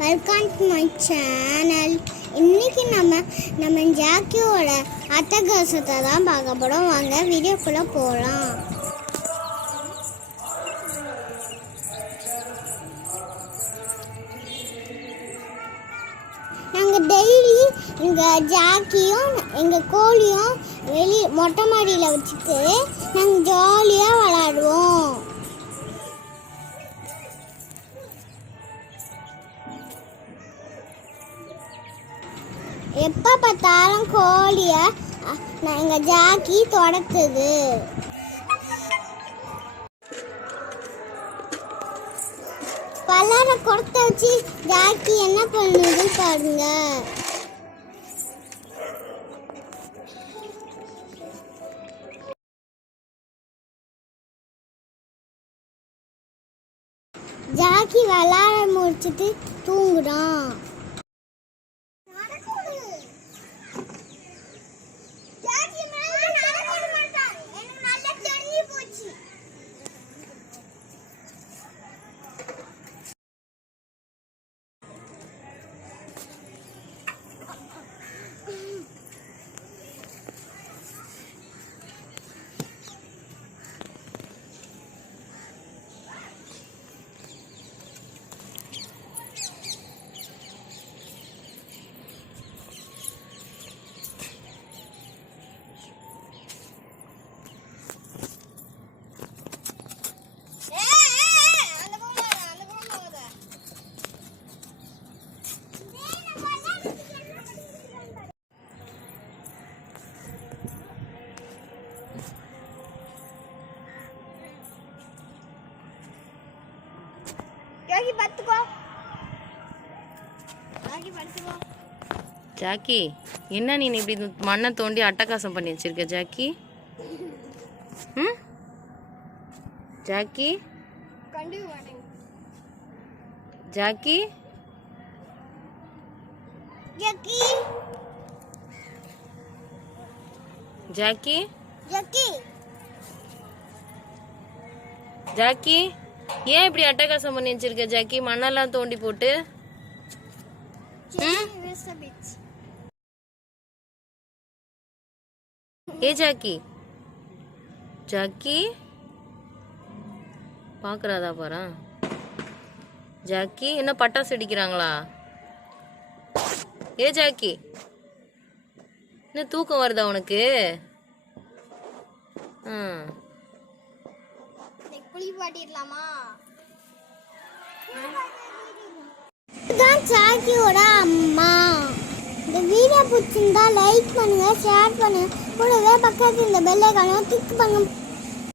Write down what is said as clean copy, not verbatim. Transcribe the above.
Welcome to my channel. இன்னைக்கு நம்ம ஜாக்கியோட அட்டகாசத்தை தான் பார்க்க போகிறோம். வாங்க வீடியோக்குள்ளே போகலாம். நாங்கள் டெய்லி எங்கள் ஜாக்கியும் எங்கள் கோழியும் மொட்டை மாடியில் வச்சுட்டு நாங்கள் ஜாலியாக விளாடுவோம். எப்போ பார்த்தாலும் கோழியை எங்கள் ஜாக்கி தொடத்துது. பல்லார கொடுத்த வச்சு ஜாக்கி என்ன பண்ணுது பாருங்க. ஜாக்கி விளாட முடிச்சுட்டு தூங்குறான். ஜாக்கி, என்ன நீ இப்படி மண்ணை தோண்டி அட்டகாசம் பண்ணி வச்சிருக்க Jackie? Jackie Jackie Jackie Jackie, ஏன் இப்படி அட்டகாசம் பண்ணி வச்சிருக்க ஜாக்கி? மண்ணெல்லாம் தோண்டி போட்டு. ஏ ஜாக்கி, ஜாக்கி பாக்குறாதா பாரு. ஜாக்கி, என்ன பட்டாசு அடிக்கிறாங்களா? ஏ ஜாக்கி, என்ன தூக்கம் வருதா உனக்கு? இதுதான் ஜாக்கியோட அம்மா. இந்த வீடியோ பிடிச்சிருந்தா லைக் பண்ணுங்க, ஷேர் பண்ணுங்க, கூடவே பக்கத்துல இந்த பெல் ஐகானை கிளிக் பண்ணுங்க.